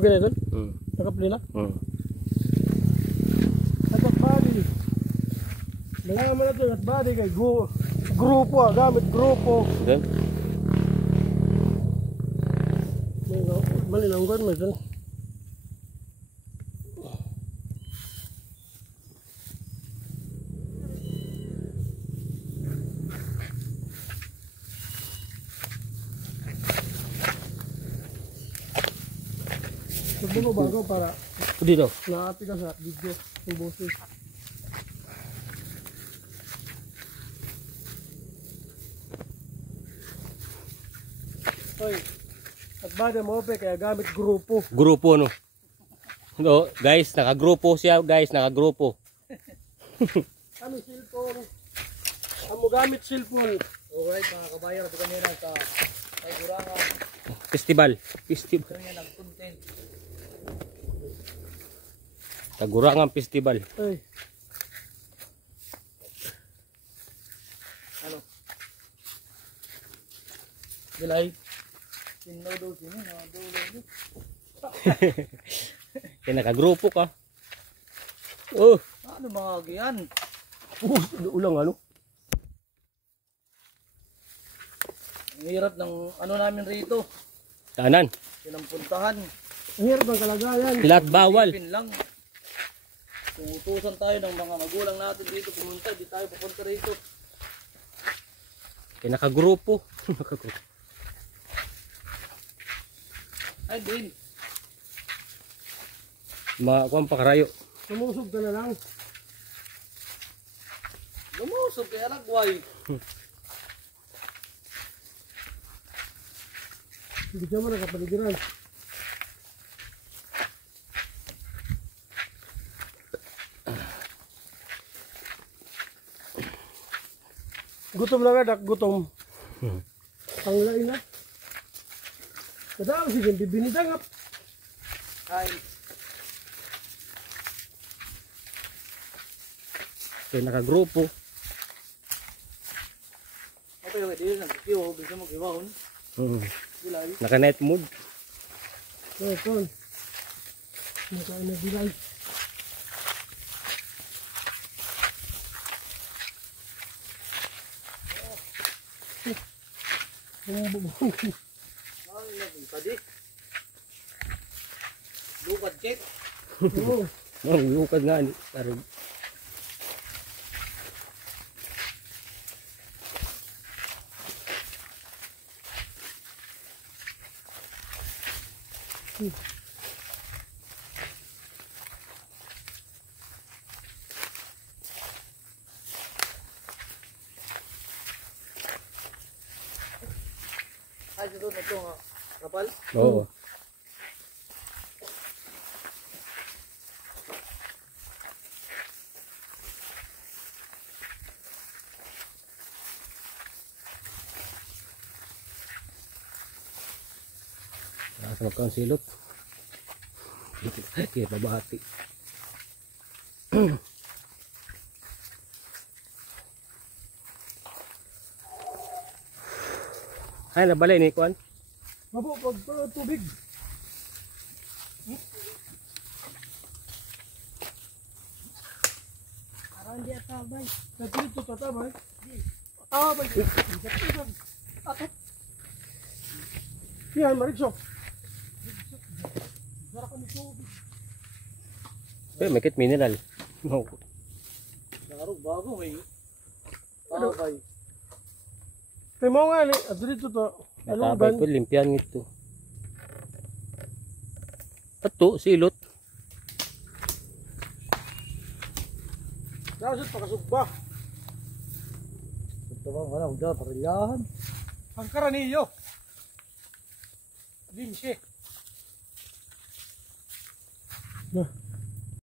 Tugin na doon? Nakapli na? At body. Nalaman na ito at body kay grupo gamit grupo. Then? Malinanggan mo doon. Sabi mo bago para Dito. naati ka sa video ng boses. Hoy, at bada mo pa kaya gamit grupo. Grupo no. No, guys, nakagrupo siya, guys, nakagrupo. Kami cellphone. Amo gamit cellphone. Alright mga kabayan, ito kanina sa Gurangan. Festival. Ito nga nag-content. Tagurangan Festival. Ay, Ano? Bilay. Sinaw daw sino na daw daw. Kaya nakagrupo ka. Oh, Ano mga giyan? ulang ano? Ang hirap ng ano namin rito. kanan. Pinampuntahan. Ang hirap ng kalagayan. Lahat bawal. Pin lang. Kung utusan tayo ng mga magulang natin dito pumunta, di tayo pupunta rito. Kaya nakagrupo. Ay din. Kuwan pa karayo. Sumusog ka na lang. Lumusog kaya lagway. Hindi ka mo nakapaligiran. Gutom na nga, gutom. Ang lain na. Kadang sige, bibinidangap. Ay. Kaya nakagrupo. Okay, okay, dito nagkikiyo, bisa mo kiwahon. Bilay. Naka-night mode. Ito. Nakain na bilay. Ay, naging tadi. Lukat check. Oo. Lukad nga ni. Parang Ay, dito na ito nga. Kapal. oo. Nasa magkansilot. Kaya pabati. Ay, nabalay ni Kuan. Mabo, pag tubig. Parang hindi atabay. Nagdito tatabay. Tatabay. Atot. Yan, Maritso. Dara ka ni tubig. Eh, may kit mineral. No. Narog bago may tabay. Kaya mo nga, at dito to. Natabay ko, limpian ito. Ato, silot. Nasot pakasugba. Ito ba wala udah parilyahan. Ang karaniyo. Dimsye.